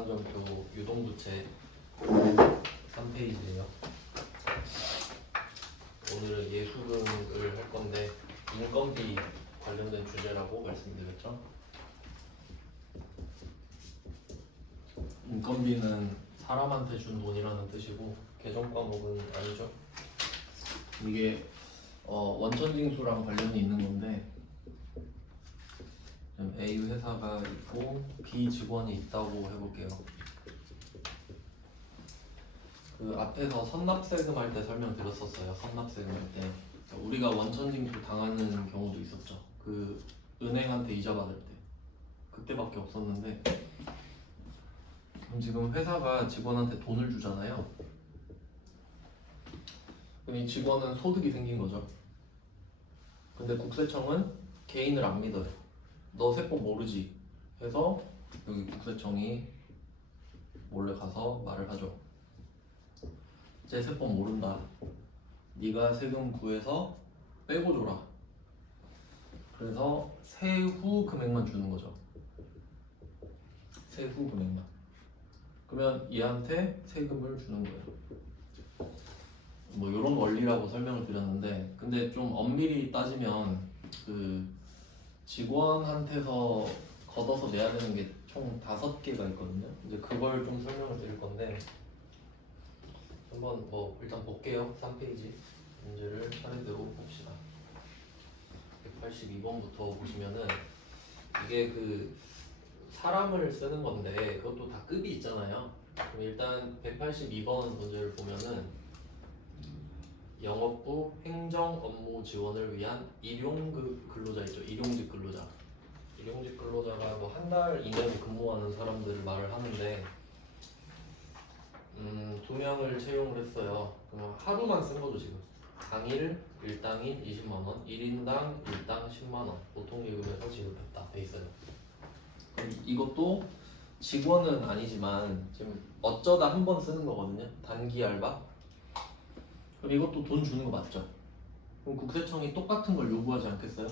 전환점표 유동부채 3페이지예요. 오늘은 예수금을 할 건데 인건비 관련된 주제라고 말씀드렸죠. 인건비는 사람한테 준 돈이라는 뜻이고 계정 과목은 아니죠. 이게 원천징수랑 관련이 있는 건데 A 회사가 있고 B 직원이 있다고 해볼게요. 그 앞에서 선납세금 할 때 설명드렸었어요. 선납세금 할 때 우리가 원천징수 당하는 경우도 있었죠. 그 은행한테 이자 받을 때 그때밖에 없었는데, 그럼 지금 회사가 직원한테 돈을 주잖아요. 그럼 이 직원은 소득이 생긴 거죠. 근데 국세청은 개인을 안 믿어요. 너 세법 모르지? 해서 여기 국세청이 몰래 가서 말을 하죠. 쟤 세법 모른다. 네가 세금 구해서 빼고 줘라. 그래서 세후 금액만 주는 거죠. 세후 금액만. 그러면 얘한테 세금을 주는 거예요. 뭐 이런 원리라고 설명을 드렸는데, 근데 좀 엄밀히 따지면 그 직원한테서 걷어서 내야 되는 게 총 5개가 있거든요. 이제 그걸 좀 설명을 드릴 건데, 한번 뭐 일단 볼게요. 3페이지 문제를 차례대로 봅시다. 182번부터 보시면은 이게 그 사람을 쓰는 건데 그것도 다 급이 있잖아요. 그럼 일단 182번 문제를 보면은 영업부 행정 업무 지원을 위한 일용급 근로자 있죠. 일용직 근로자. 일용직 근로자가 뭐 한 달 이내로 근무하는 사람들을 말을 하는데 2명을 채용을 했어요. 그럼 하루만 쓴 거죠 지금. 당일 일당인 20만 원, 1인당 일당 10만 원 보통 예금에서 지급했다 돼 있어요. 그럼 이것도 직원은 아니지만 지금 어쩌다 한 번 쓰는 거거든요. 단기 알바. 그럼 이것도 돈 주는 거 맞죠? 그럼 국세청이 똑같은 걸 요구하지 않겠어요?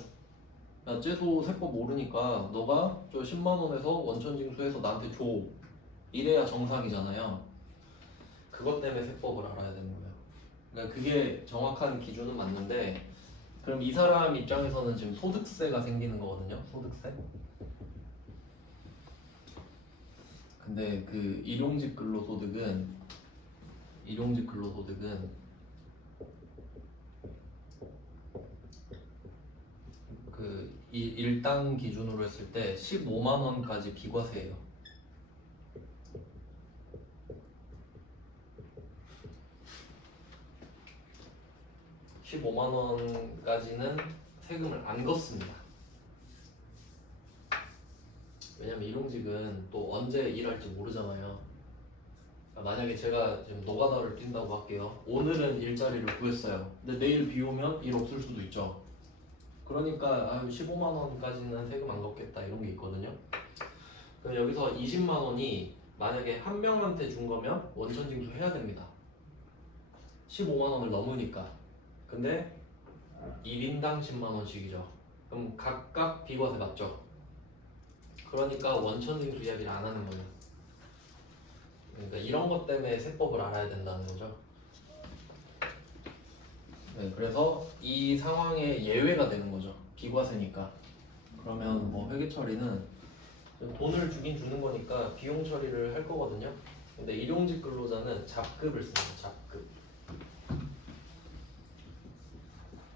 야, 쟤도 세법 모르니까 너가 저 10만 원에서 원천징수해서 나한테 줘. 이래야 정상이잖아요. 그것 때문에 세법을 알아야 되는 거예요. 그러니까 그게 정확한 기준은 맞는데, 그럼 이 사람 입장에서는 지금 소득세가 생기는 거거든요. 소득세. 근데 그 일용직 근로소득은 그 일당 기준으로 했을 때 15만 원까지 비과세예요. 15만 원까지는 세금을 안 걷습니다. 왜냐면 일용직은 또 언제 일할지 모르잖아요. 만약에 제가 지금 노가다를 뛴다고 할게요. 오늘은 일자리를 구했어요. 근데 내일 비 오면 일 없을 수도 있죠. 그러니까 15만 원까지는 세금 안 걷겠다 이런 게 있거든요. 그럼 여기서 20만 원이 만약에 한 명한테 준 거면 원천징수 해야 됩니다. 15만 원을 넘으니까. 근데 1인당 10만 원씩이죠. 그럼 각각 비과세 맞죠? 그러니까 원천징수 이야기를 안 하는 거예요. 그러니까 이런 것 때문에 세법을 알아야 된다는 거죠. 네, 그래서 이 상황에 예외가 되는 거죠. 비과세니까. 그러면 뭐 회계 처리는 돈을 주긴 주는 거니까 비용 처리를 할 거거든요. 근데 일용직 근로자는 잡급을 씁니다. 잡급.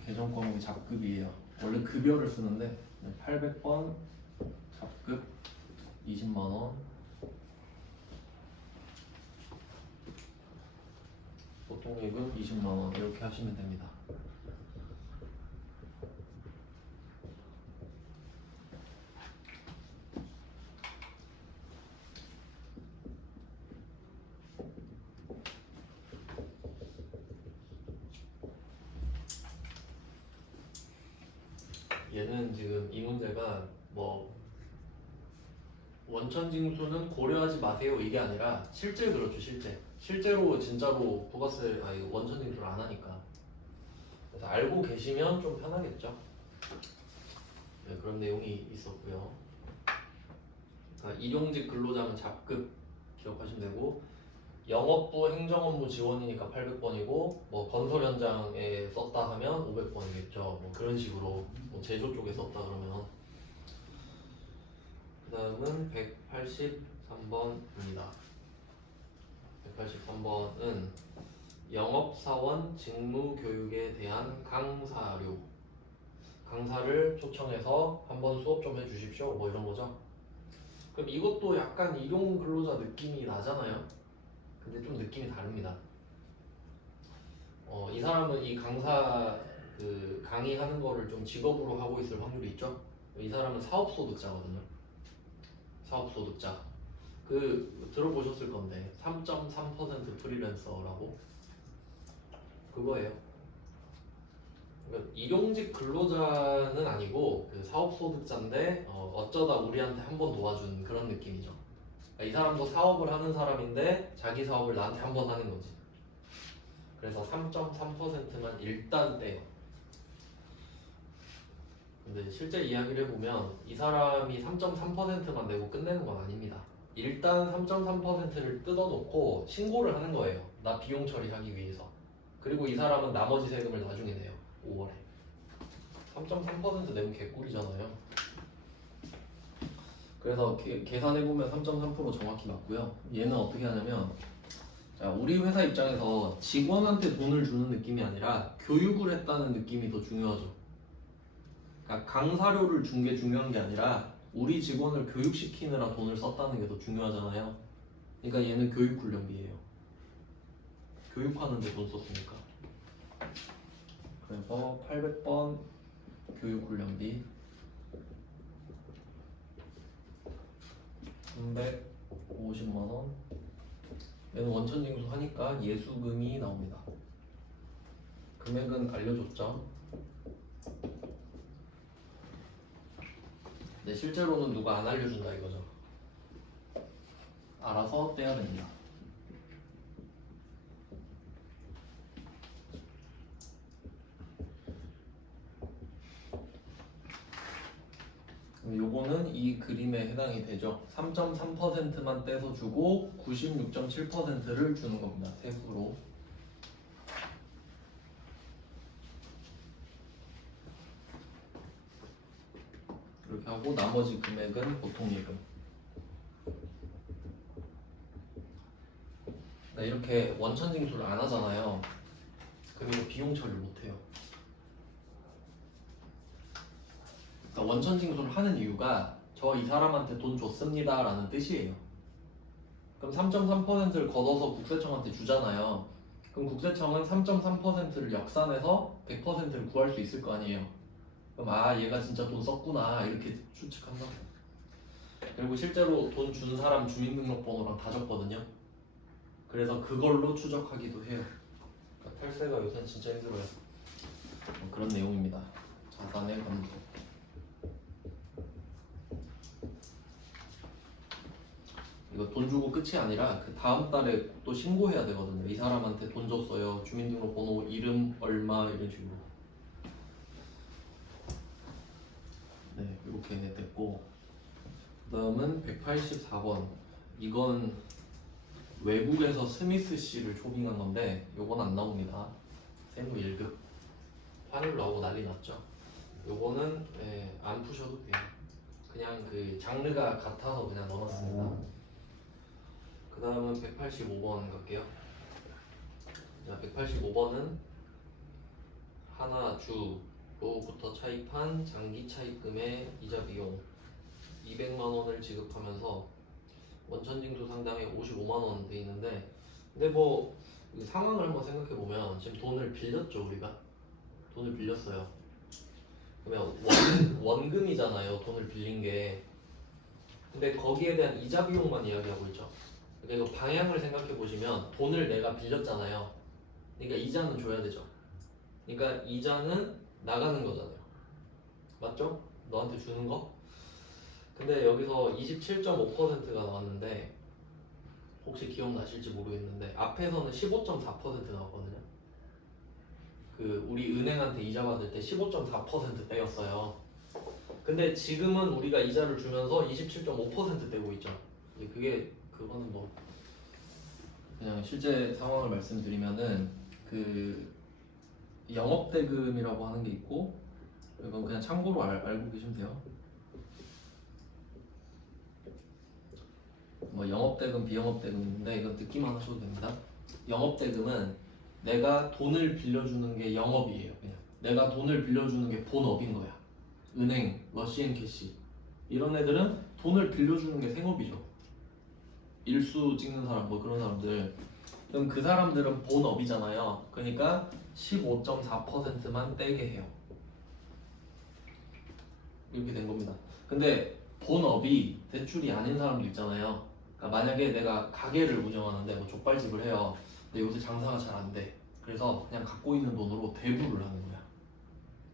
계정 과목이 잡급이에요. 원래 급여를 쓰는데 800번 잡급 20만 원. 보통 예금 20만 원 이렇게 하시면 됩니다. 얘는 지금 이 문제가 뭐 원천징수는 고려하지 마세요 이게 아니라 실제 그렇죠. 실제로 진짜로 부가세 원천징수를 안 하니까. 그래서 알고 계시면 좀 편하겠죠. 네, 그런 내용이 있었고요. 그러니까 일용직 근로자는 잡급 기억하시면 되고, 영업부 행정업무 지원이니까 800번이고, 뭐 건설 현장에 썼다 하면 500번이겠죠. 뭐 그런 식으로 뭐 제조 쪽에 썼다 그러면. 그 다음은 183번입니다. 183번은 영업사원 직무교육에 대한 강사료. 강사를 초청해서 한번 수업 좀 해주십시오. 뭐 이런 거죠. 그럼 이것도 약간 일용 근로자 느낌이 나잖아요. 근데 좀 느낌이 다릅니다. 이 사람은 이 강사 그 강의하는 거를 좀 직업으로 하고 있을 확률이 있죠. 이 사람은 사업소득자거든요. 사업소득자. 그 들어보셨을 건데 3.3% 프리랜서라고 그거예요. 그러니까 일용직 근로자는 아니고 그 사업소득자인데 어쩌다 우리한테 한번 도와준 그런 느낌이죠. 그러니까 이 사람도 사업을 하는 사람인데 자기 사업을 나한테 한번 하는 거지. 그래서 3.3%만 일단 떼요. 근데 실제 이야기를 해보면 이 사람이 3.3%만 내고 끝내는 건 아닙니다. 일단 3.3%를 뜯어놓고 신고를 하는 거예요. 나 비용 처리하기 위해서. 그리고 이 사람은 나머지 세금을 나중에 내요. 5월에. 3.3% 내면 개꿀이잖아요. 그래서 계산해보면 3.3% 정확히 맞고요. 얘는 어떻게 하냐면, 자, 우리 회사 입장에서 직원한테 돈을 주는 느낌이 아니라 교육을 했다는 느낌이 더 중요하죠. 그러니까 강사료를 준 게 중요한 게 아니라 우리 직원을 교육시키느라 돈을 썼다는 게 더 중요하잖아요. 그러니까 얘는 교육훈련비예요. 교육하는데 돈 썼으니까. 그래서 800번 교육훈련비 350만원. 얘는 원천징수 하니까 예수금이 나옵니다. 금액은 알려줬죠. 근데 실제로는 누가 안 알려준다 이거죠. 알아서 떼야 됩니다. 요거는 이 그림에 해당이 되죠. 3.3%만 떼서 주고 96.7%를 주는 겁니다. 세후로. 이렇게 하고 나머지 금액은 보통 예금. 그러니까 이렇게 원천 징수를 안 하잖아요. 그럼 이거 비용 처리를 못 해요. 그러니까 원천 징수를 하는 이유가 저 이 사람한테 돈 줬습니다 라는 뜻이에요. 그럼 3.3%를 걷어서 국세청한테 주잖아요. 그럼 국세청은 3.3%를 역산해서 100%를 구할 수 있을 거 아니에요. 그럼 얘가 진짜 돈 썼구나 이렇게 추측한다. 그리고 실제로 돈 준 사람 주민등록번호랑 다 적거든요. 그래서 그걸로 추적하기도 해요. 그러니까 탈세가 요새는 진짜 힘들어요. 그런 내용입니다. 자산의 감소. 이거 돈 주고 끝이 아니라 그 다음 달에 또 신고해야 되거든요. 이 사람한테 돈 줬어요. 주민등록번호, 이름 얼마 이런 식으로. 네, 이렇게 됐고, 그 다음은 184번. 이건 외국에서 스미스 씨를 초빙한 건데 요건 안 나옵니다. 세무 1급 판을 나오고 난리 났죠. 요거는 안 푸셔도 돼요. 그냥 그 장르가 같아서 그냥 넣어놨습니다. 그 다음은 185번 갈게요. 자, 185번은 하나 주로부터 차입한 장기 차입금의 이자 비용 200만원을 지급하면서 원천징수 상당의 55만원 돼 있는데, 근데 뭐 상황을 한번 생각해 보면 지금 돈을 빌렸죠. 우리가 돈을 빌렸어요. 그러면 원금이잖아요. 돈을 빌린 게. 근데 거기에 대한 이자 비용만 이야기하고 있죠. 그러니까 이거 방향을 생각해 보시면 돈을 내가 빌렸잖아요. 그러니까 이자는 줘야 되죠. 그러니까 이자는 나가는 거잖아요. 맞죠? 너한테 주는 거. 근데 여기서 27.5%가 나왔는데 혹시 기억나실지 모르겠는데 앞에서는 15.4% 나왔거든요. 그 우리 은행한테 이자 받을 때 15.4% 떼였어요. 근데 지금은 우리가 이자를 주면서 27.5% 떼고 있죠. 그게 그거는 뭐 그냥 실제 상황을 말씀드리면은 그 영업대금이라고 하는 게 있고 이건 그냥 참고로 알고 계시면 돼요. 뭐 영업대금, 비영업대금 있는데 이건 듣기만 하셔도 됩니다. 영업대금은 내가 돈을 빌려주는 게 영업이에요. 그냥 내가 돈을 빌려주는 게 본업인 거야. 은행, 러시앤캐시 이런 애들은 돈을 빌려주는 게 생업이죠. 일수 찍는 사람 뭐 그런 사람들, 그럼 그 사람들은 본업이잖아요. 그러니까 15.4%만 떼게 해요. 이렇게 된 겁니다. 근데 본업이 대출이 아닌 사람도 있잖아요. 그러니까 만약에 내가 가게를 운영하는데 뭐 족발집을 해요. 근데 요새 장사가 잘 안 돼. 그래서 그냥 갖고 있는 돈으로 대부를 하는 거야.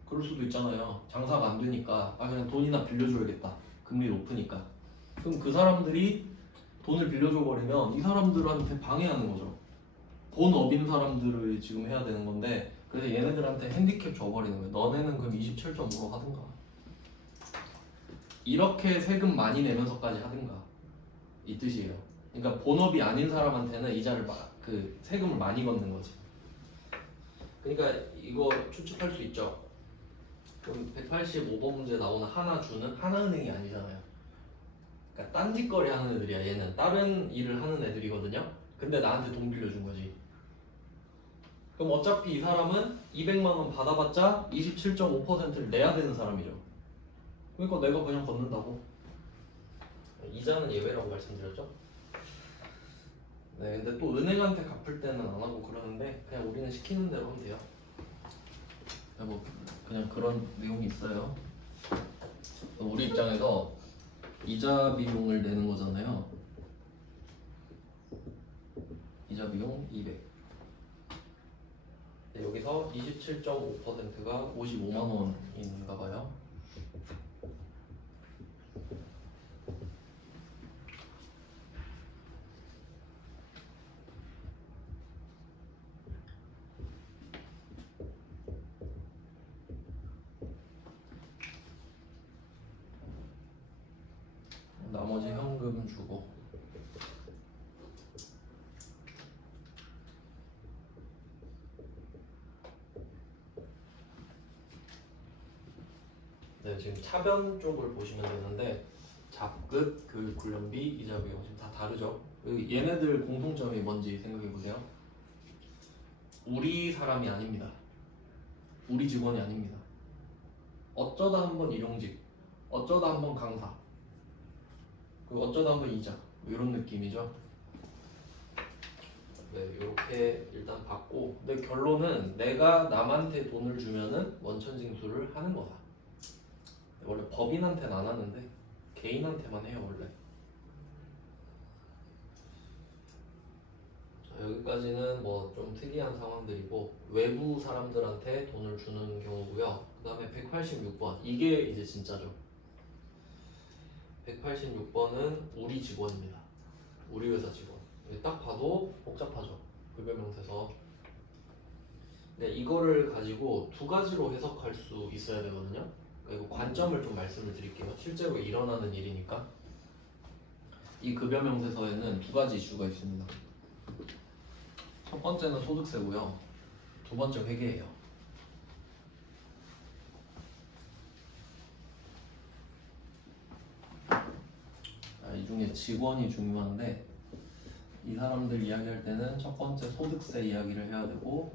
그럴 수도 있잖아요. 장사가 안 되니까 그냥 돈이나 빌려줘야겠다. 금리 높으니까. 그럼 그 사람들이 돈을 빌려줘 버리면 이 사람들한테 방해하는 거죠. 본업인 사람들을 지금 해야 되는 건데, 그래서 얘네들한테 핸디캡 줘버리는 거예요. 너네는 그럼 27.5로 하든가, 이렇게 세금 많이 내면서까지 하든가, 이 뜻이에요. 그러니까 본업이 아닌 사람한테는 이자를 그 세금을 많이 걷는 거지. 그러니까 이거 추측할 수 있죠. 그럼 185번 문제 나오는 하나주는 하나은행이 아니잖아요. 그러니까 딴짓거리 하는 애들이야. 얘는 다른 일을 하는 애들이거든요. 근데 나한테 돈 빌려준 거지. 그럼 어차피 이 사람은 200만 원 받아봤자 27.5%를 내야 되는 사람이죠. 그러니까 내가 그냥 걷는다고. 이자는 예외라고 말씀드렸죠. 네, 근데 또 은행한테 갚을 때는 안 하고 그러는데 그냥 우리는 시키는 대로 하면 돼요. 뭐 그냥 그런 내용이 있어요. 우리 입장에서 이자 비용을 내는 거잖아요. 이자 비용 200. 네, 여기서 27.5%가 55만 원인가 봐요. 나머지 현금은 주고. 네, 지금 차변 쪽을 보시면 되는데 잡급, 교육 훈련비, 이자 비용 지금 다 다르죠. 얘네들 공통점이 뭔지 생각해 보세요. 우리 사람이 아닙니다. 우리 직원이 아닙니다. 어쩌다 한번 일용직, 어쩌다 한번 강사, 그리고 어쩌다 한번 이자, 뭐 이런 느낌이죠. 네, 이렇게 일단 받고, 근데 결론은 내가 남한테 돈을 주면은 원천징수를 하는 거다. 원래 법인한테는 안 하는데 개인한테만 해요 원래. 자, 여기까지는 뭐 좀 특이한 상황들이고 외부 사람들한테 돈을 주는 경우고요. 그 다음에 186번 이게 이제 진짜죠. 186번은 우리 직원입니다. 우리 회사 직원. 딱 봐도 복잡하죠. 급여명세서. 네, 이거를 가지고 두 가지로 해석할 수 있어야 되거든요. 그리고 관점을 좀 말씀을 드릴게요. 실제로 일어나는 일이니까. 이 급여명세서에는 두 가지 이슈가 있습니다. 첫 번째는 소득세고요. 두 번째 회계예요. 이 중에 직원이 중요한데 이 사람들 이야기할 때는 첫 번째 소득세 이야기를 해야 되고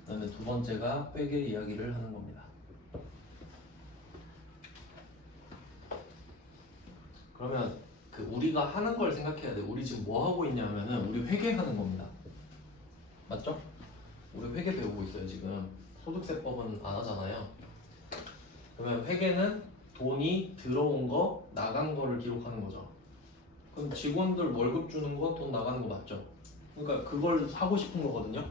그 다음에 두 번째가 회계 이야기를 하는 겁니다. 그러면 그 우리가 하는 걸 생각해야 돼. 우리 지금 뭐 하고 있냐면은 우리 회계하는 겁니다. 맞죠? 우리 회계 배우고 있어요 지금. 소득세법은 안 하잖아요. 그러면 회계는 돈이 들어온 거, 나간 거를 기록하는 거죠. 그럼 직원들 월급 주는 거, 돈 나가는 거 맞죠? 그러니까 그걸 하고 싶은 거거든요.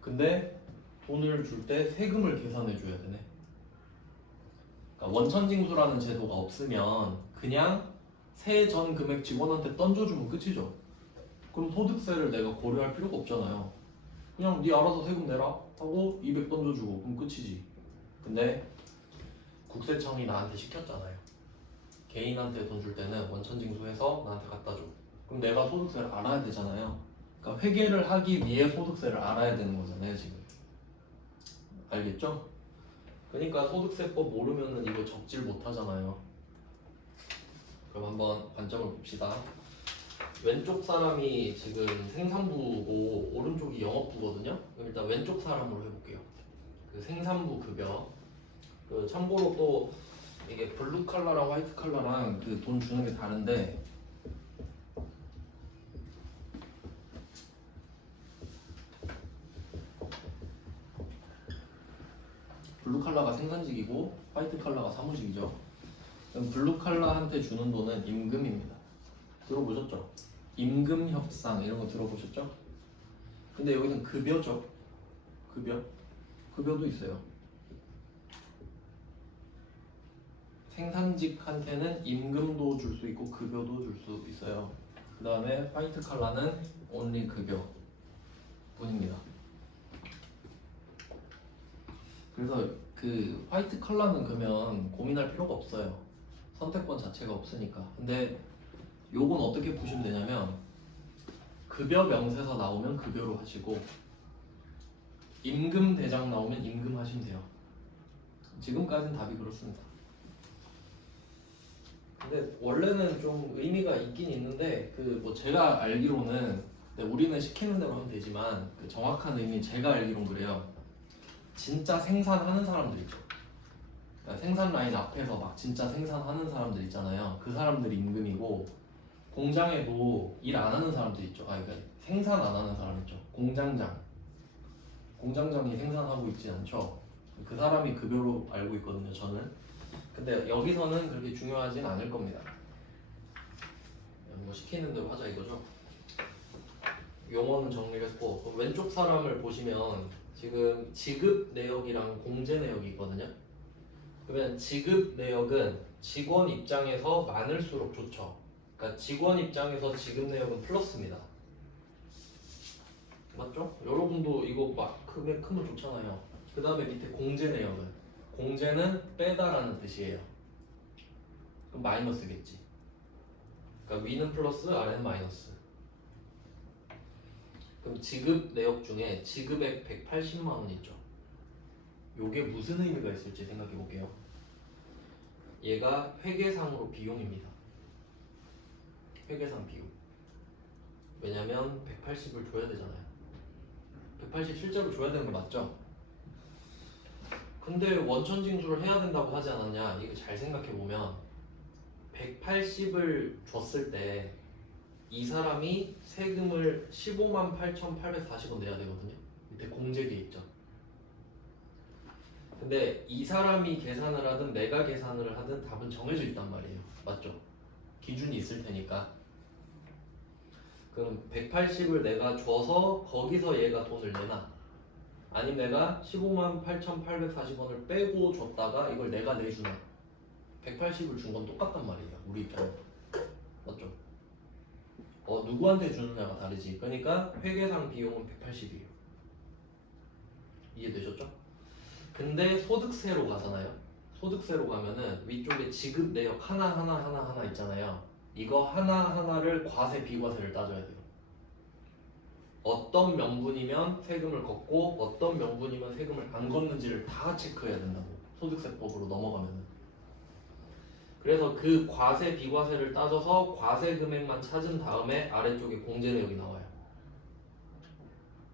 근데 돈을 줄 때 세금을 계산해 줘야 되네. 그러니까 원천징수라는 제도가 없으면 그냥 세전 금액 직원한테 던져주면 끝이죠. 그럼 소득세를 내가 고려할 필요가 없잖아요. 그냥 네 알아서 세금 내라 하고 200 던져주고 그럼 끝이지. 근데 국세청이 나한테 시켰잖아요. 개인한테 돈 줄 때는 원천징수해서 나한테 갖다 줘. 그럼 내가 소득세를 알아야 되잖아요. 그러니까 회계를 하기 위해 소득세를 알아야 되는 거잖아요, 지금. 알겠죠? 그러니까 소득세법 모르면은 이거 적질 못 하잖아요. 그럼 한번 관점을 봅시다. 왼쪽 사람이 지금 생산부고 오른쪽이 영업부거든요. 그럼 일단 왼쪽 사람으로 해볼게요. 그 생산부 급여. 그 참고로 또 이게 블루 칼라랑 화이트 칼라랑 그 돈 주는 게 다른데 블루 칼라가 생산직이고 화이트 칼라가 사무직이죠. 그럼 블루 칼라한테 주는 돈은 임금입니다. 들어보셨죠? 임금 협상 이런 거 들어보셨죠? 근데 여기는 급여죠. 급여도 있어요. 생산직한테는 임금도 줄 수 있고 급여도 줄 수 있어요. 그 다음에 화이트 칼라는 only 급여 뿐입니다. 그래서 그 화이트 칼라는 그러면 고민할 필요가 없어요. 선택권 자체가 없으니까. 근데 요건 어떻게 보시면 되냐면 급여 명세서 나오면 급여로 하시고 임금 대장 나오면 임금 하시면 돼요. 지금까지는 답이 그렇습니다. 근데 원래는 좀 의미가 있긴 있는데 그 뭐 제가 알기로는 우리는 시키는 대로 하면 되지만 그 정확한 의미 제가 알기로는 그래요. 진짜 생산하는 사람들 있죠. 그러니까 생산 라인 앞에서 막 진짜 생산하는 사람들 있잖아요. 그 사람들이 임금이고 공장에도 일 안 하는 사람들 있죠. 그러니까 생산 안 하는 사람 있죠. 공장장이 생산하고 있지 않죠. 그 사람이 급여로 알고 있거든요. 저는. 근데 여기서는 그렇게 중요하진 않을 겁니다. 뭐 시키는 대로 하자 이거죠. 용어는 정리했고 왼쪽 사람을 보시면 지금 지급 내역이랑 공제 내역이 있거든요. 그러면 지급 내역은 직원 입장에서 많을수록 좋죠. 그러니까 직원 입장에서 지급 내역은 플러스입니다. 맞죠? 여러분도 이거 막 크면 좋잖아요. 그 다음에 밑에 공제 내역은 공제는 빼다라는 뜻이에요. 그럼 마이너스겠지. 그러니까 위는 플러스, 아래는 마이너스. 그럼 지급 내역 중에 지급액 180만 원 있죠. 요게 무슨 의미가 있을지 생각해 볼게요. 얘가 회계상으로 비용입니다. 회계상 비용. 왜냐면 180을 줘야 되잖아요. 180 실제로 줘야 되는 거 맞죠? 근데 원천 징수를 해야 된다고 하지 않았냐? 이거 잘 생각해 보면 180을 줬을 때 이 사람이 세금을 15만 8,840원 내야 되거든요. 밑에 공제돼 있죠. 근데 이 사람이 계산을 하든 내가 계산을 하든 답은 정해져 있단 말이에요. 맞죠? 기준이 있을 테니까. 그럼 180을 내가 줘서 거기서 얘가 돈을 내나? 아니면 내가 15만 8,840원을 빼고 줬다가 이걸 내가 내주나? 180을 준 건 똑같단 말이에요. 우리 입장에서. 맞죠? 누구한테 주느냐가 다르지. 그러니까 회계상 비용은 180이에요. 이해되셨죠? 근데 소득세로 가잖아요. 소득세로 가면은 위쪽에 지급 내역 하나 있잖아요. 이거 하나하나를 과세 비과세를 따져야 돼요. 어떤 명분이면 세금을 걷고 어떤 명분이면 세금을 안 걷는지를 다 체크해야 된다고. 소득세법으로 넘어가면은. 그래서 그 과세 비과세를 따져서 과세 금액만 찾은 다음에 아래쪽에 공제 내역이 나와요.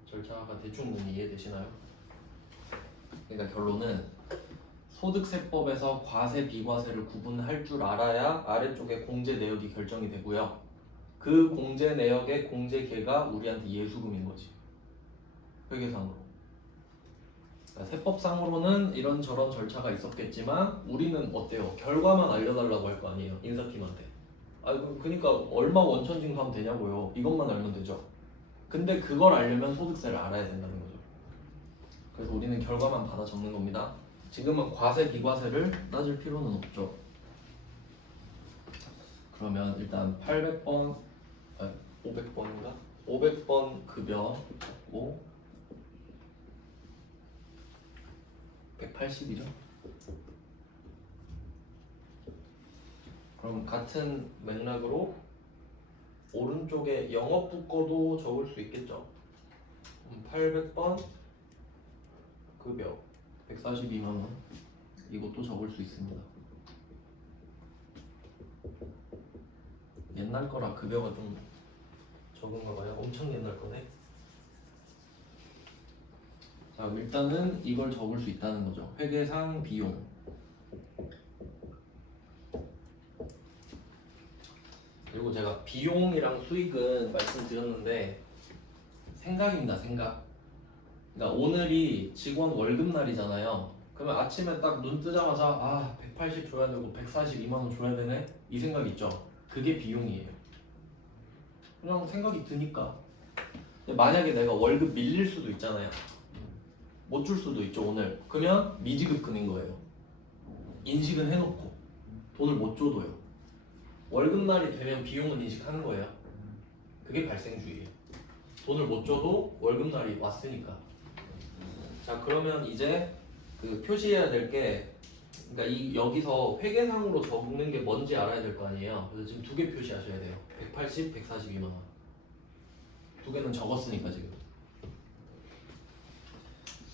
절차가 대충 보면 이해되시나요? 그러니까 결론은 소득세법에서 과세 비과세를 구분할 줄 알아야 아래쪽에 공제 내역이 결정이 되고요. 그 공제 내역의 공제계가 우리한테 예수금인 거지. 회계상으로. 그러니까 세법상으로는 이런저런 절차가 있었겠지만 우리는 어때요? 결과만 알려달라고 할 거 아니에요. 인사팀한테. 그러니까 얼마 원천 징수하면 되냐고요. 이것만 알면 되죠. 근데 그걸 알려면 소득세를 알아야 된다는 거죠. 그래서 우리는 결과만 받아 적는 겁니다. 지금은 과세 비과세를 따질 필요는 없죠. 그러면 일단 800번 500번인가? 500번 급여고 180이죠? 그럼 같은 맥락으로 오른쪽에 영업부 거도 적을 수 있겠죠. 800번 급여 142만 원 이것도 적을 수 있습니다. 옛날 거라 급여가 좀 적은가 봐요. 엄청 옛날 거네. 자, 일단은 이걸 적을 수 있다는 거죠. 회계상 비용. 그리고 제가 비용이랑 수익은 말씀드렸는데 생각입니다. 생각. 그러니까 오늘이 직원 월급 날이잖아요. 그러면 아침에 딱 눈 뜨자마자 180 줘야 되고 142만 원 줘야 되네 이 생각 있죠. 그게 비용이에요. 그냥 생각이 드니까. 근데 만약에 내가 월급 밀릴 수도 있잖아요. 못 줄 수도 있죠 오늘. 그러면 미지급금인 거예요. 인식은 해놓고 돈을 못 줘도요. 월급날이 되면 비용은 인식하는 거예요. 그게 발생주의예요. 돈을 못 줘도 월급날이 왔으니까. 자, 그러면 이제 그 표시해야 될 게, 그러니까 여기서 회계상으로 적는 게 뭔지 알아야 될 거 아니에요. 그래서 지금 두 개 표시하셔야 돼요. 180, 142만 원. 두 개는 적었으니까 지금.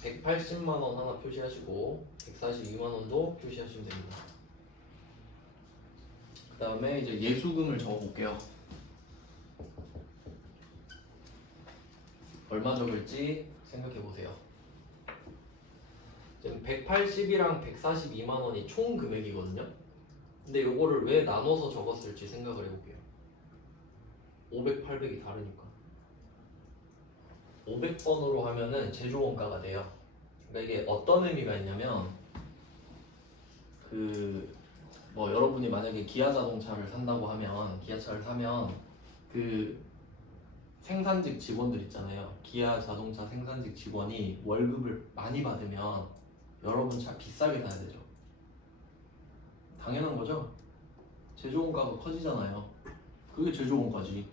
180만 원 하나 표시하시고 142만 원도 표시하시면 됩니다. 그 다음에 이제 예수금을 적어볼게요. 얼마 적을지 생각해보세요. 지금 180이랑 142만 원이 총 금액이거든요. 근데 요거를 왜 나눠서 적었을지 생각을 해볼게요. 500, 800이 다르니까. 500번으로 하면은 제조원가가 돼요. 그러니까 이게 어떤 의미가 있냐면 뭐 여러분이 만약에 기아 자동차를 산다고 하면 기아차를 사면 그 생산직 직원들 있잖아요. 기아 자동차 생산직 직원이 월급을 많이 받으면 여러분 차 비싸게 사야 되죠. 당연한 거죠. 제조원가가 커지잖아요. 그게 제조원가지.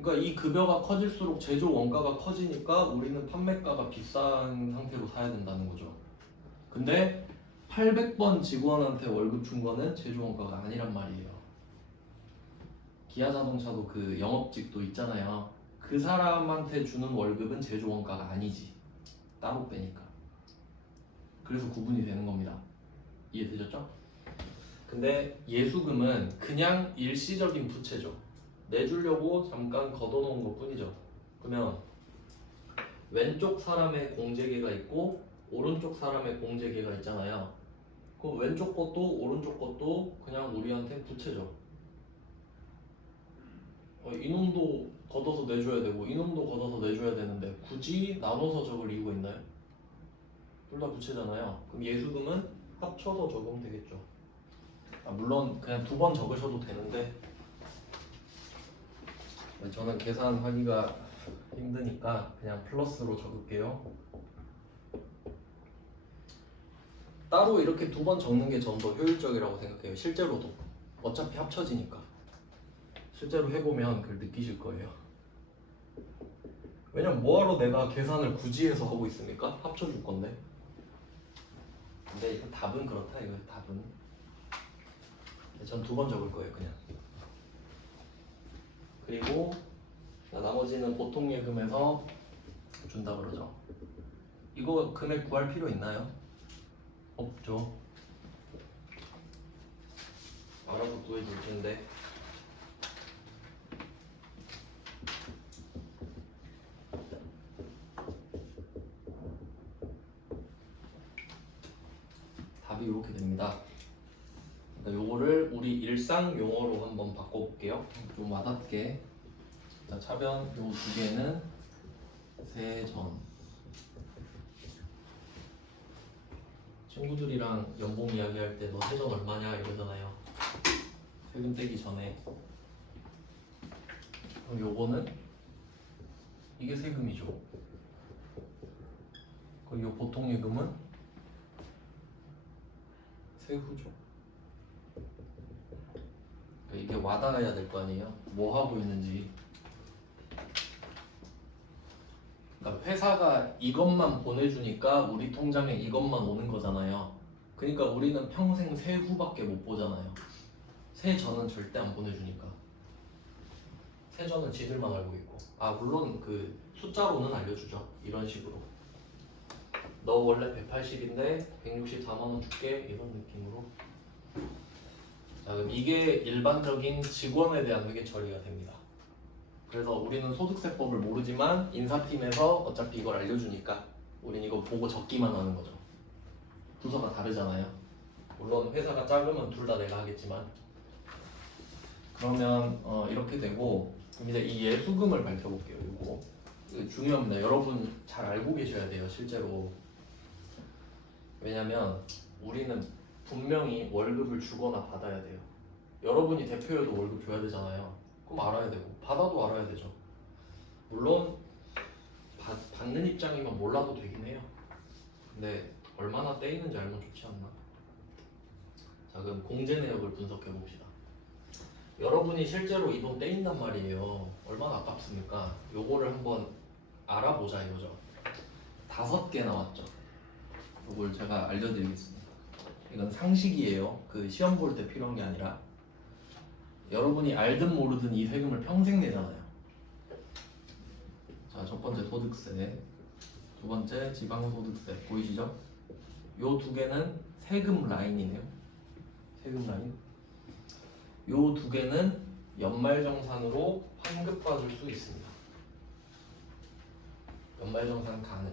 그러니까 이 급여가 커질수록 제조 원가가 커지니까 우리는 판매가가 비싼 상태로 사야 된다는 거죠. 근데 800번 직원한테 월급 준 거는 제조 원가가 아니란 말이에요. 기아 자동차도 그 영업직도 있잖아요. 그 사람한테 주는 월급은 제조 원가가 아니지. 따로 빼니까. 그래서 구분이 되는 겁니다. 이해되셨죠? 근데 예수금은 그냥 일시적인 부채죠. 내주려고 잠깐 걷어놓은 것 뿐이죠. 그러면 왼쪽 사람의 공제계가 있고 오른쪽 사람의 공제계가 있잖아요. 그 왼쪽 것도 오른쪽 것도 그냥 우리한테 부채죠. 이놈도 걷어서 내줘야 되고 이놈도 걷어서 내줘야 되는데 굳이 나눠서 적을 이유가 있나요? 둘 다 부채잖아요. 그럼 예수금은 합쳐서 적으면 되겠죠. 물론 그냥 두 번 적으셔도 되는데 저는 계산하기가 힘드니까 그냥 플러스로 적을게요. 따로 이렇게 두 번 적는 게 전 더 효율적이라고 생각해요. 실제로도 어차피 합쳐지니까. 실제로 해보면 그걸 느끼실 거예요. 왜냐면 뭐하러 내가 계산을 굳이 해서 하고 있습니까? 합쳐줄 건데. 근데 이거 답은 그렇다 이거 답은. 전 두 번 적을 거예요 그냥. 그리고 나머지는 보통 예금에서 준다 그러죠. 이거 금액 구할 필요 있나요? 없죠. 알아서 구해줄 텐데. 답이 이렇게 됩니다. 요거를 우리 일상 용어로 한번 바꿔볼게요. 좀 와닿게. 자, 차변 요 두 개는 세전. 친구들이랑 연봉 이야기할 때 너 세전 얼마냐 이러잖아요. 세금 떼기 전에. 그럼 요거는 이게 세금이죠. 그리고 요 보통 예금은 세후죠. 이게 와닿아야 될 거 아니에요? 뭐 하고 있는지. 그러니까 회사가 이것만 보내주니까 우리 통장에 이것만 오는 거잖아요. 그러니까 우리는 평생 세후밖에 못 보잖아요. 세전은 절대 안 보내주니까. 세전은 지들만 알고 있고. 아 물론 그 숫자로는 알려주죠. 이런 식으로. 너 원래 180인데 164만 원 줄게 이런 느낌으로. 자 그럼 이게 일반적인 직원에 대한 회계 처리가 됩니다. 그래서 우리는 소득세법을 모르지만 인사팀에서 어차피 이걸 알려주니까 우린 이거 보고 적기만 하는 거죠. 부서가 다르잖아요. 물론 회사가 작으면 둘 다 내가 하겠지만. 그러면 이렇게 되고 그럼 이제 이 예수금을 밝혀볼게요. 이거 중요합니다. 여러분 잘 알고 계셔야 돼요. 실제로. 왜냐면 우리는 분명히 월급을 주거나 받아야 돼요. 여러분이 대표여도 월급 줘야 되잖아요. 그럼 알아야 되고 받아도 알아야 되죠. 물론 받는 입장이면 몰라도 되긴 해요. 근데 얼마나 떼이는지 알면 좋지 않나? 자 그럼 공제 내역을 분석해 봅시다. 여러분이 실제로 이 돈 떼인단 말이에요. 얼마나 아깝습니까? 요거를 한번 알아보자 이거죠. 5개 나왔죠. 요걸 제가 알려드리겠습니다. 이건 상식이에요. 그 시험 볼 때 필요한 게 아니라 여러분이 알든 모르든 이 세금을 평생 내잖아요. 자, 첫 번째 소득세, 두 번째 지방소득세 보이시죠? 요 두 개는 세금 라인이네요. 세금 라인. 요 두 개는 연말정산으로 환급받을 수 있습니다. 연말정산 가능.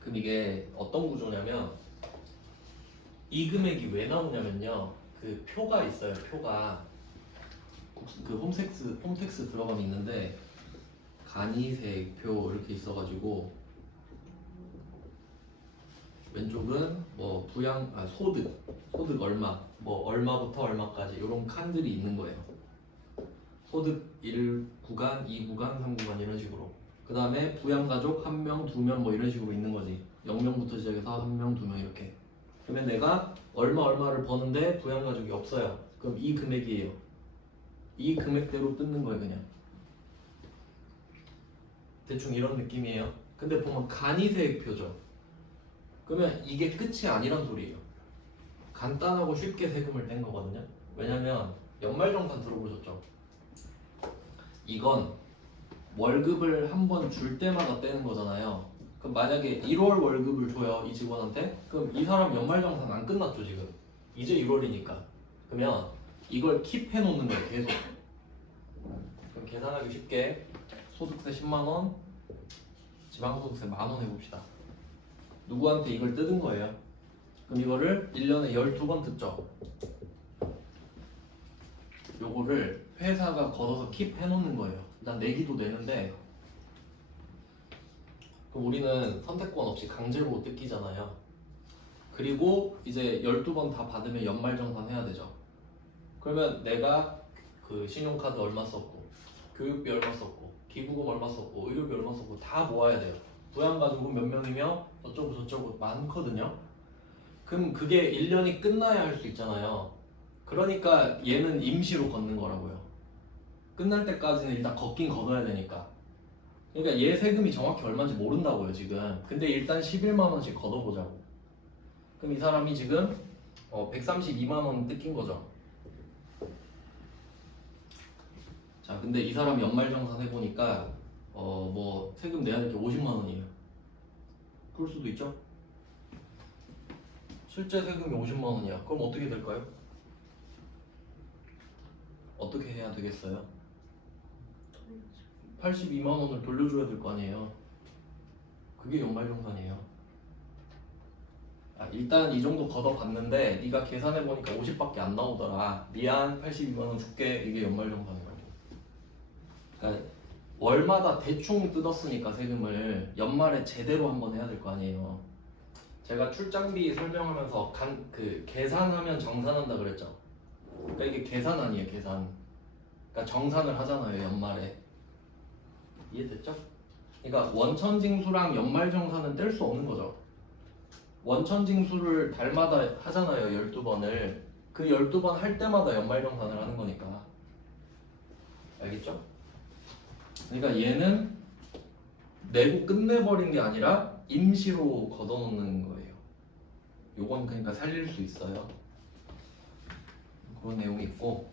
그럼 이게 어떤 구조냐면 이 금액이 왜 나오냐면요. 그 표가 있어요. 표가 그 홈택스 들어가면 있는데 간이세액표 이렇게 있어가지고 왼쪽은 뭐 소득 얼마 뭐 얼마부터 얼마까지 이런 칸들이 있는 거예요. 소득 1구간, 2구간, 3구간 이런 식으로. 그 다음에 부양가족 1명, 2명 뭐 이런 식으로 있는 거지. 0명부터 시작해서 1명, 2명 이렇게. 그러면 내가 얼마를 버는데 부양가족이 없어요. 그럼 이 금액이에요. 이 금액대로 뜯는 거예요 그냥. 대충 이런 느낌이에요. 근데 보면 간이세액표죠. 그러면 이게 끝이 아니란 소리예요. 간단하고 쉽게 세금을 뗀 거거든요. 왜냐면 연말정산 들어보셨죠? 이건 월급을 한 번 줄 때마다 떼는 거잖아요. 그럼 만약에 1월 월급을 줘요 이 직원한테. 그럼 이 사람 연말정산 안 끝났죠 지금. 이제 1월이니까. 그러면 이걸 킵해 놓는 거예요 계속. 그럼 계산하기 쉽게 소득세 10만원, 지방소득세 만원 해봅시다. 누구한테 이걸 뜯은 거예요. 그럼 이거를 1년에 12번 뜯죠. 요거를 회사가 걷어서 킵 해놓는 거예요. 일단 내기도 내는데 그럼 우리는 선택권 없이 강제로 뜯기잖아요. 그리고 이제 12번 다 받으면 연말정산 해야 되죠. 그러면 내가 그 신용카드 얼마 썼고 교육비 얼마 썼고 기부금 얼마 썼고 의료비 얼마 썼고 다 모아야 돼요. 부양가족은 몇 명이며 어쩌고 저쩌고 많거든요. 그럼 그게 1년이 끝나야 할 수 있잖아요. 그러니까 얘는 임시로 걷는 거라고요. 끝날 때까지는 일단 걷긴 걷어야 되니까. 그러니까 얘 세금이 정확히 얼마인지 모른다고요 지금. 근데 일단 11만 원씩 걷어보자고. 그럼 이 사람이 지금 132만 원 뜯긴 거죠. 자 근데 이 사람 연말정산 해보니까 뭐 세금 내야 될 게 50만 원이에요. 그럴 수도 있죠. 실제 세금이 50만 원이야. 그럼 어떻게 될까요? 어떻게 해야 되겠어요? 82만 원을 돌려줘야 될 거 아니에요. 그게 연말정산이에요. 일단 이 정도 걷어봤는데 네가 계산해보니까 50밖에 안 나오더라. 미안 82만 원 줄게. 이게 연말정산이라고. 그러니까 월마다 대충 뜯었으니까 세금을 연말에 제대로 한번 해야 될 거 아니에요. 제가 출장비 설명하면서 그 계산하면 정산한다 그랬죠. 그러니까 이게 계산 아니에요 계산. 그러니까 정산을 하잖아요 연말에. 이해됐죠? 그러니까 원천징수랑 연말정산은 뗄 수 없는 거죠. 원천징수를 달마다 하잖아요 12번을. 그 12번 할 때마다 연말정산을 하는 거니까. 알겠죠? 그러니까 얘는 내고 끝내버린 게 아니라 임시로 걷어놓는 거예요. 요건 그러니까 살릴 수 있어요. 그런 내용이 있고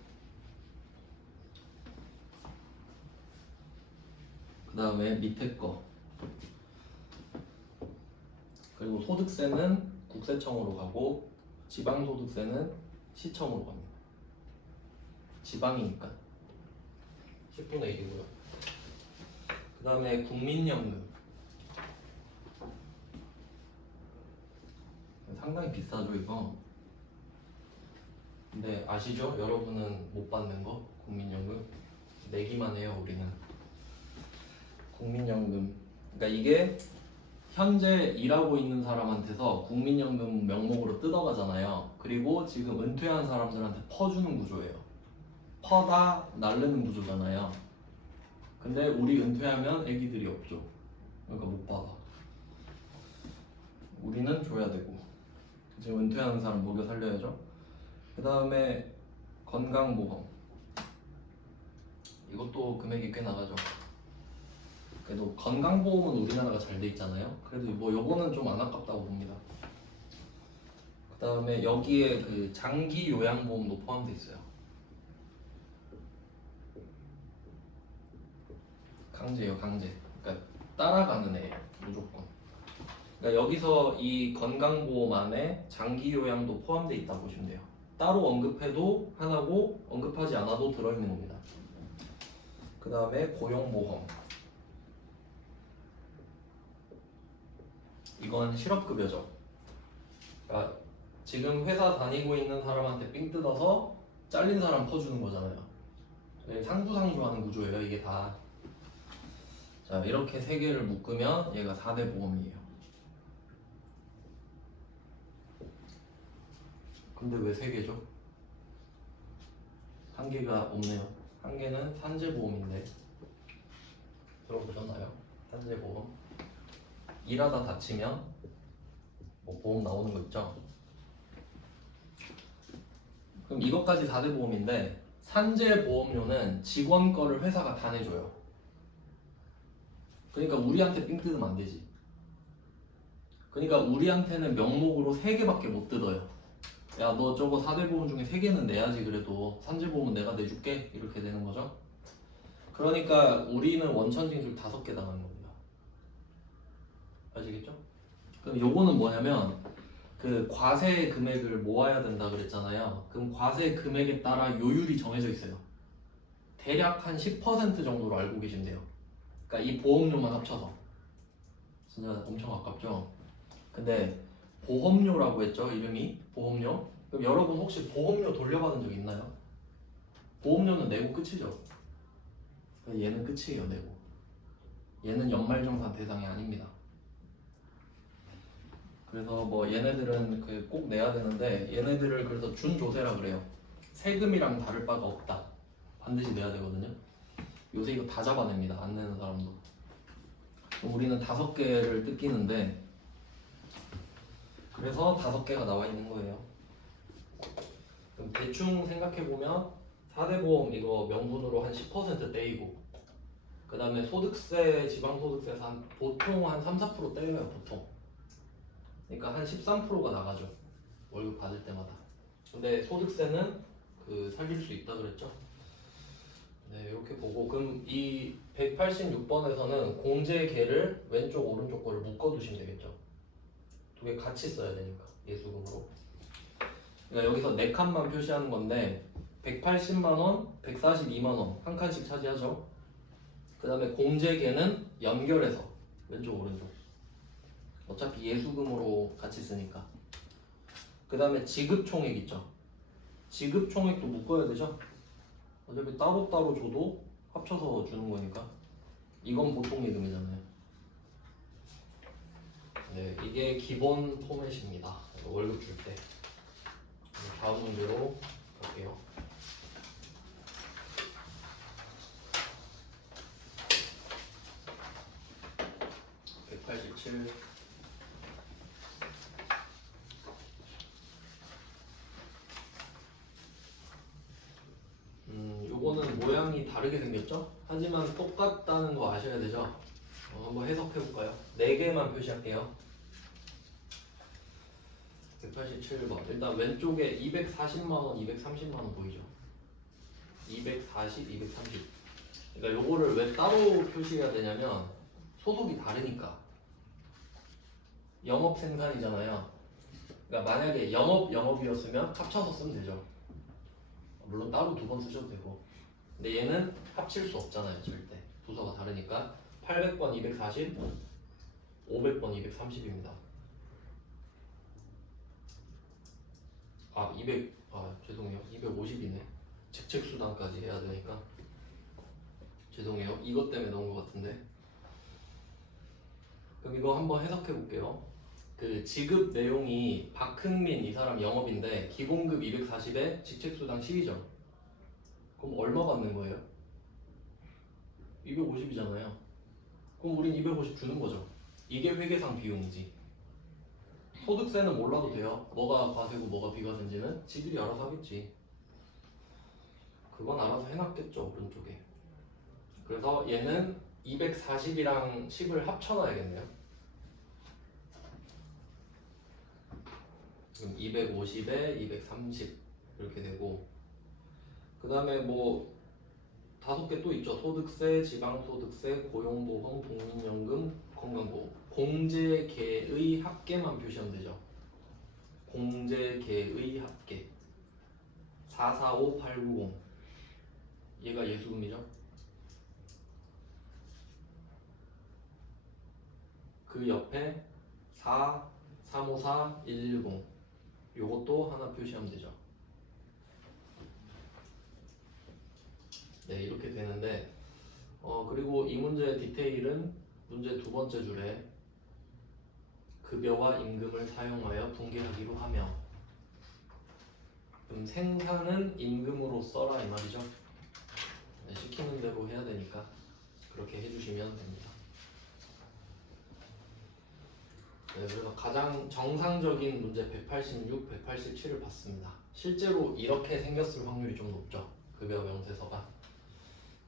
다음에 밑에 거. 그리고 소득세는 국세청으로 가고 지방소득세는 시청으로 갑니다. 지방이니까 10분의 1이고요. 그 다음에 국민연금. 상당히 비싸죠 이거. 근데 아시죠? 여러분은 못 받는 거 국민연금 내기만 해요 우리는. 국민연금. 그러니까 이게 현재 일하고 있는 사람한테서 국민연금 명목으로 뜯어가잖아요. 그리고 지금 은퇴한 사람들한테 퍼주는 구조예요. 퍼다 날르는 구조잖아요. 근데 우리 은퇴하면 애기들이 없죠. 그러니까 못 받아. 우리는 줘야 되고 지금 은퇴하는 사람 먹여 살려야죠. 그 다음에 건강보험. 이것도 금액이 꽤 나가죠. 그래도 건강보험은 우리나라가 잘 돼 있잖아요. 그래도 뭐 요거는 좀 안 아깝다고 봅니다. 그 다음에 여기에 그 장기 요양보험도 포함되어 있어요. 강제요, 강제. 그러니까 따라가는 애예요, 무조건. 그러니까 여기서 이 건강보험 안에 장기 요양도 포함되어 있다고 보시면 돼요. 따로 언급해도 하나고 언급하지 않아도 들어있는 겁니다. 그 다음에 고용보험. 이건 실업급여죠. 그러니까 지금 회사 다니고 있는 사람한테 삥 뜯어서 잘린 사람 퍼주는 거잖아요. 상부상조하는 구조예요 이게 다. 자, 이렇게 세 개를 묶으면 얘가 4대 보험이에요. 근데 왜 세 개죠? 한 개가 없네요. 한 개는 산재보험인데 들어보셨나요? 산재보험. 일하다 다치면 뭐 보험 나오는 거 있죠? 그럼 이것까지 4대 보험인데 산재보험료는 직원 거를 회사가 다 내줘요. 그러니까 우리한테 삥 뜯으면 안 되지. 그러니까 우리한테는 명목으로 3개밖에 못 뜯어요. 야, 너 저거 4대 보험 중에 3개는 내야지. 그래도 산재보험은 내가 내줄게. 이렇게 되는 거죠. 그러니까 우리는 원천징수를 5개 당하는 겁니다. 아시겠죠? 그럼 요거는 뭐냐면 그 과세 금액을 모아야 된다 그랬잖아요. 그럼 과세 금액에 따라 요율이 정해져 있어요. 대략 한 10% 정도로 알고 계시면 돼요. 그러니까 이 보험료만 합쳐서. 진짜 엄청 아깝죠? 근데 보험료라고 했죠? 이름이 보험료? 그럼 여러분 혹시 보험료 돌려받은 적 있나요? 보험료는 내고 끝이죠. 얘는 끝이에요. 내고. 얘는 연말정산 대상이 아닙니다. 그래서 뭐 얘네들은 그 꼭 내야 되는데 얘네들을 그래서 준조세라 그래요. 세금이랑 다를 바가 없다. 반드시 내야 되거든요. 요새 이거 다 잡아냅니다. 안 내는 사람도. 우리는 5개를 뜯기는데 그래서 5개가 나와 있는 거예요. 그럼 대충 생각해보면 4대 보험 이거 명분으로 한 10% 떼이고 그 다음에 소득세, 지방소득세에서 보통 한 3, 4% 떼여요. 보통. 그러니까 한 13%가 나가죠. 월급 받을 때마다. 근데 소득세는 그 살릴 수 있다 그랬죠. 네, 이렇게 보고 그럼 이 186번에서는 공제계를 왼쪽 오른쪽 거를 묶어두시면 되겠죠. 2개 같이 써야 되니까 예수금으로. 그러니까 여기서 4칸만 표시하는 건데 180만원, 142만원 한 칸씩 차지하죠. 그 다음에 공제계는 연결해서 왼쪽 오른쪽. 어차피 예수금으로 같이 쓰니까. 그 다음에 지급총액 있죠. 지급총액도 묶어야 되죠. 어차피 따로따로 줘도 합쳐서 주는 거니까. 이건 보통 예금이잖아요. 네, 이게 기본 포맷입니다. 월급 줄 때. 다음 문제로 갈게요. 요거는 모양이 다르게 생겼죠? 하지만 똑같다는 거 아셔야 되죠? 한번 해석해 볼까요? 4개만 표시할게요. 187번. 일단 왼쪽에 240만원, 230만원 보이죠? 240, 230. 그러니까 요거를 왜 따로 표시해야 되냐면 소속이 다르니까. 영업 생산이잖아요. 그러니까 만약에 영업이었으면 합쳐서 쓰면 되죠. 물론 따로 두 번 쓰셔도 되고. 근데 얘는 합칠 수 없잖아요, 절대. 부서가 다르니까. 800번 240, 500번 230입니다. 죄송해요. 250이네. 직책수당까지 해야 되니까. 죄송해요. 이것 때문에 넣은 것 같은데. 그럼 이거 한번 해석해 볼게요. 그 지급 내용이 박흥민 이 사람 영업인데 기본급 240에 직책수당 10이죠. 그럼 얼마 받는 거예요? 250이잖아요. 그럼 우린 250 주는 거죠. 이게 회계상 비용이지. 소득세는 몰라도 돼요. 뭐가 과세고 뭐가 비과세인지는 지들이 알아서 하겠지. 그건 알아서 해놨겠죠, 오른쪽에. 그래서 얘는 240이랑 10을 합쳐놔야겠네요. 그럼 250에 230 이렇게 되고, 그 다음에 뭐 5개 또 있죠. 소득세, 지방소득세, 고용보험, 국민연금, 건강보험. 공제계의 합계만 표시하면 되죠. 공제계의 합계 445890. 얘가 예수금이죠. 그 옆에 4, 354, 110. 요것도 하나 표시하면 되죠. 네, 이렇게 되는데 그리고 이 문제의 디테일은 문제 두 번째 줄에 급여와 임금을 사용하여 분계하기로 하며, 그럼 생산은 임금으로 써라 이 말이죠. 네, 시키는 대로 해야 되니까 그렇게 해주시면 됩니다. 네, 그래서 가장 정상적인 문제 186, 187을 봤습니다. 실제로 이렇게 생겼을 확률이 좀 높죠. 급여 명세서가.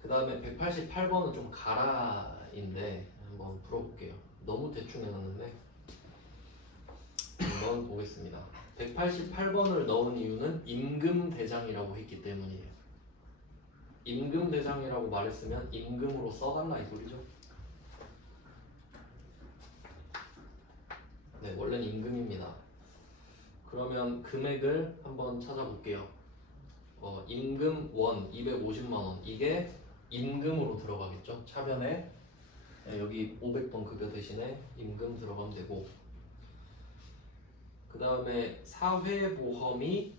그 다음에 188번은 좀 가라인데 한번 풀어볼게요. 너무 대충 해놨는데 한번 보겠습니다. 188번을 넣은 이유는 임금대장이라고 했기 때문이에요. 임금대장이라고 말했으면 임금으로 써달라 이 소리죠. 네, 원래는 임금입니다. 그러면 금액을 한번 찾아볼게요. 임금 원 250만원, 이게 임금으로 들어가겠죠. 차변에 여기 500번 급여 대신에 임금 들어가면 되고, 그 다음에 사회보험이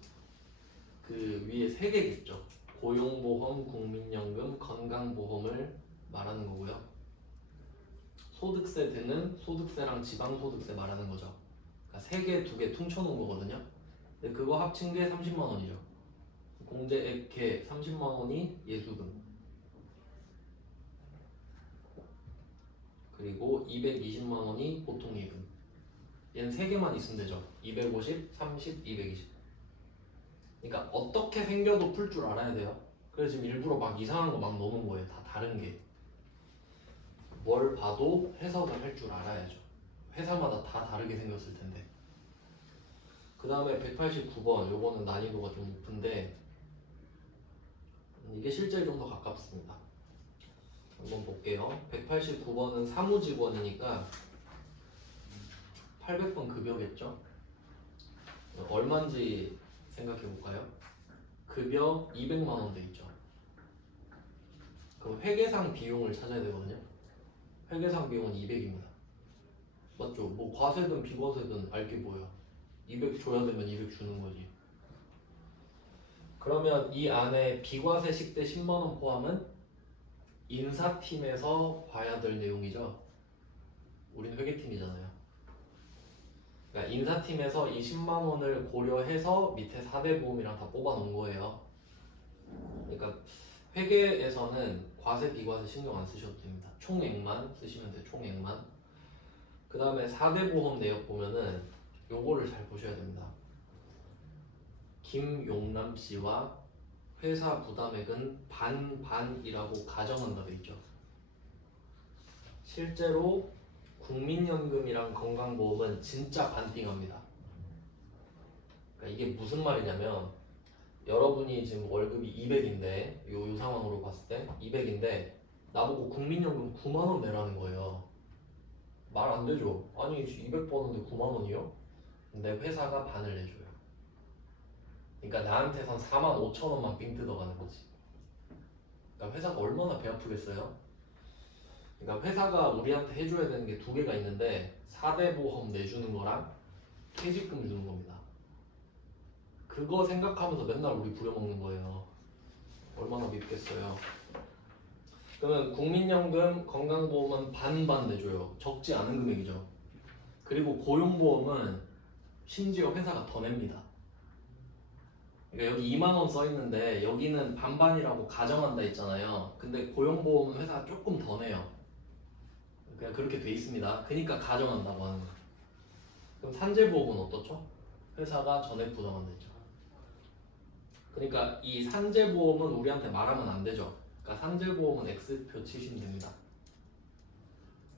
그 위에 3개겠죠. 고용보험, 국민연금, 건강보험을 말하는 거고요. 소득세 등은 소득세랑 지방소득세 말하는 거죠. 그러니까 3개, 2개 퉁쳐놓은 거거든요. 근데 그거 합친 게 30만 원이죠. 공제액계 30만 원이 예수금. 그리고 220만 원이 보통예금. 얘는 3개만 있으면 되죠. 250, 30, 220. 그러니까 어떻게 생겨도 풀 줄 알아야 돼요. 그래서 지금 일부러 막 이상한 거 막 넣는 거예요. 다 다른 게. 뭘 봐도 해석을 할 줄 알아야죠. 회사마다 다 다르게 생겼을 텐데. 그 다음에 189번, 요거는 난이도가 좀 높은데 이게 실제에 좀 더 가깝습니다. 한번 볼게요. 189번은 사무직원이니까 800번 급여겠죠? 얼마인지 생각해 볼까요? 급여 200만 원 돼 있죠. 그럼 회계상 비용을 찾아야 되거든요. 회계상 비용은 200입니다. 맞죠? 뭐 과세든 비과세든 알게 뭐야. 200 줘야 되면 200 주는 거지. 그러면 이 안에 비과세 식대 10만 원 포함은 인사팀에서 봐야 될 내용이죠. 우린 회계팀이잖아요. 그러니까 인사팀에서 이 10만 원을 고려해서 밑에 4대 보험이랑 다 뽑아 놓은 거예요. 그러니까 회계에서는 과세 비과세 신경 안 쓰셔도 됩니다. 총액만 쓰시면 돼요. 총액만. 그 다음에 4대 보험 내역 보면은 요거를 잘 보셔야 됩니다. 김용남 씨와 회사 부담액은 반반이라고 가정한다 돼 있죠. 실제로 국민연금이랑 건강보험은 진짜 반띵합니다. 그러니까 이게 무슨 말이냐면 여러분이 지금 월급이 200인데 요 상황으로 봤을 때 200인데 나보고 국민연금 9만 원 내라는 거예요. 말 안 되죠. 아니 200 버는데 9만 원이요? 근데 회사가 반을 내줘요. 그러니까 나한테선 4만 5천 원만 삥 뜯어가는 거지. 그러니까 회사가 얼마나 배 아프겠어요? 그러니까 회사가 우리한테 해줘야 되는 게 두 개가 있는데 4대 보험 내주는 거랑 퇴직금 주는 겁니다. 그거 생각하면서 맨날 우리 부려먹는 거예요. 얼마나 밉겠어요. 그러면 국민연금, 건강보험은 반반 내줘요. 적지 않은 금액이죠. 그리고 고용보험은 심지어 회사가 더 냅니다. 그러니까 여기 2만 원 써 있는데 여기는 반반이라고 가정한다 했잖아요. 근데 고용보험은 회사가 조금 더 내요. 그냥 그렇게 돼 있습니다. 그러니까 가정한다고 하는 거예요. 그럼 산재보험은 어떻죠? 회사가 전액 부담한다 했죠. 그러니까 이 산재보험은 우리한테 말하면 안 되죠. 그러니까 산재보험은 X표 치시면 됩니다.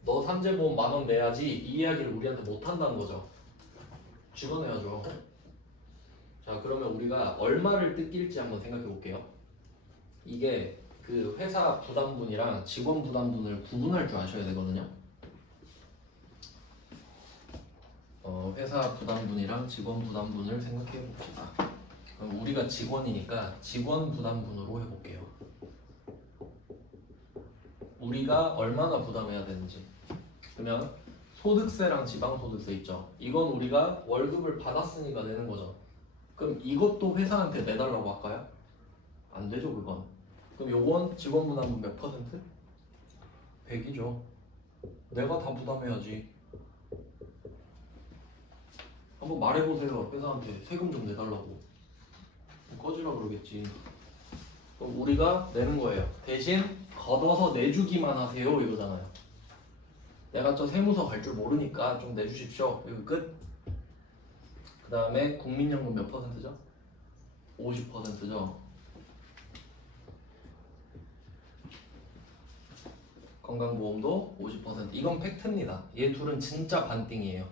너 산재보험 10,000원 내야지 이 이야기를 우리한테 못 한다는 거죠. 죽어내야죠. 자, 그러면 우리가 얼마를 뜯길지 한번 생각해 볼게요. 이게 그 회사 부담분이랑 직원 부담분을 구분할 줄 아셔야 되거든요. 회사 부담분이랑 직원 부담분을 생각해 봅시다. 그럼 우리가 직원이니까 직원 부담분으로 해볼게요. 우리가 얼마나 부담해야 되는지. 그러면 소득세랑 지방소득세 있죠. 이건 우리가 월급을 받았으니까 내는 거죠. 그럼 이것도 회사한테 내달라고 할까요? 안 되죠, 그건. 그럼 요건 직원 부담분 몇 퍼센트? 100이죠. 내가 다 부담해야지. 한번 말해보세요. 회사한테 세금 좀 내달라고. 꺼지라 그러겠지. 그럼 우리가 내는 거예요. 대신 걷어서 내주기만 하세요 이거잖아요. 내가 저 세무서 갈 줄 모르니까 좀 내주십시오. 이거 끝. 그 다음에 국민연금 몇 퍼센트죠? 50%죠. 건강보험도 50%. 이건 팩트입니다. 얘 둘은 진짜 반띵이에요.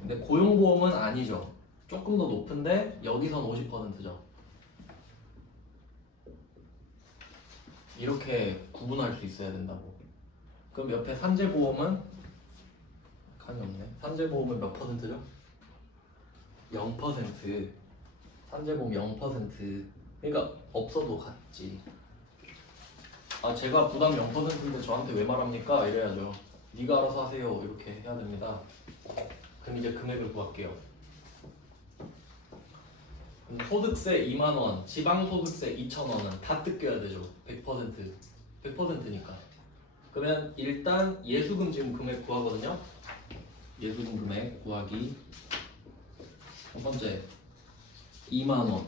근데 고용보험은 아니죠. 조금 더 높은데 여기선 50%죠. 이렇게 구분할 수 있어야 된다고. 그럼 옆에 산재보험은 칸이 없네. 산재보험은 몇 퍼센트죠? 0%. 산재보험 0%. 그러니까 없어도 같지. 아, 제가 부담 0%인데 저한테 왜 말합니까? 이래야죠. 네가 알아서 하세요. 이렇게 해야 됩니다. 그럼 이제 금액을 구할게요. 그럼 소득세 2만 원, 지방소득세 2,000원은 다 뜯겨야 되죠. 100%. 100%니까. 그러면 일단 예수금 지금 금액 구하거든요. 예수금 금액 구하기. 첫 번째 2만 원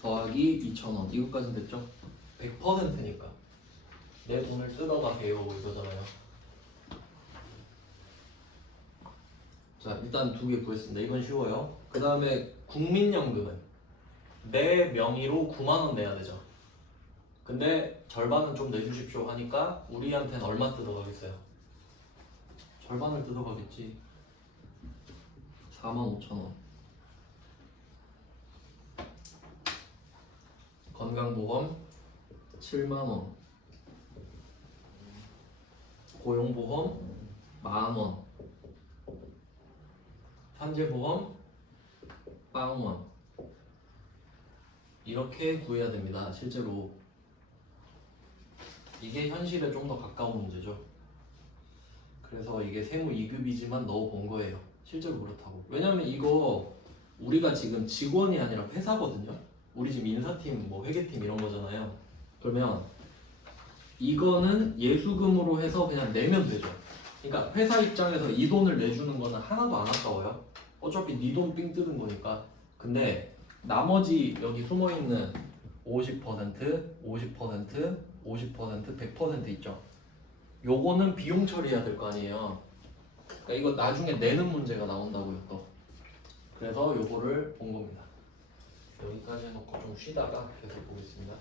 더하기 2,000원. 이것까지 됐죠? 100%니까 내 돈을 뜯어가세요 이거잖아요. 자, 일단 두 개 구했습니다. 이건 쉬워요. 그 다음에 국민연금은 내 명의로 9만 원 내야 되죠. 근데 절반은 좀 내주십시오 하니까 우리한테는 얼마 뜯어가겠어요? 절반을 뜯어가겠지. 45,000원. 건강보험 7만원. 고용보험 10,000원. 산재보험 0,000원. 이렇게 구해야 됩니다. 실제로 이게 현실에 좀 더 가까운 문제죠. 그래서 이게 세무 2급이지만 넣어본 거예요. 실제로 그렇다고. 왜냐면 이거 우리가 지금 직원이 아니라 회사거든요. 우리 지금 인사팀, 뭐 회계팀 이런 거잖아요. 그러면 이거는 예수금으로 해서 그냥 내면 되죠. 그러니까 회사 입장에서 이 돈을 내주는 거는 하나도 안 아까워요. 어차피 네 돈 삥 뜯은 거니까. 근데 나머지 여기 숨어있는 50%, 50%, 50%, 100% 있죠. 요거는 비용 처리해야 될 거 아니에요. 그러니까 이거 나중에 내는 문제가 나온다고요 또. 그래서 요거를 본 겁니다. 여기까지 해놓고 좀 쉬다가 계속 보겠습니다.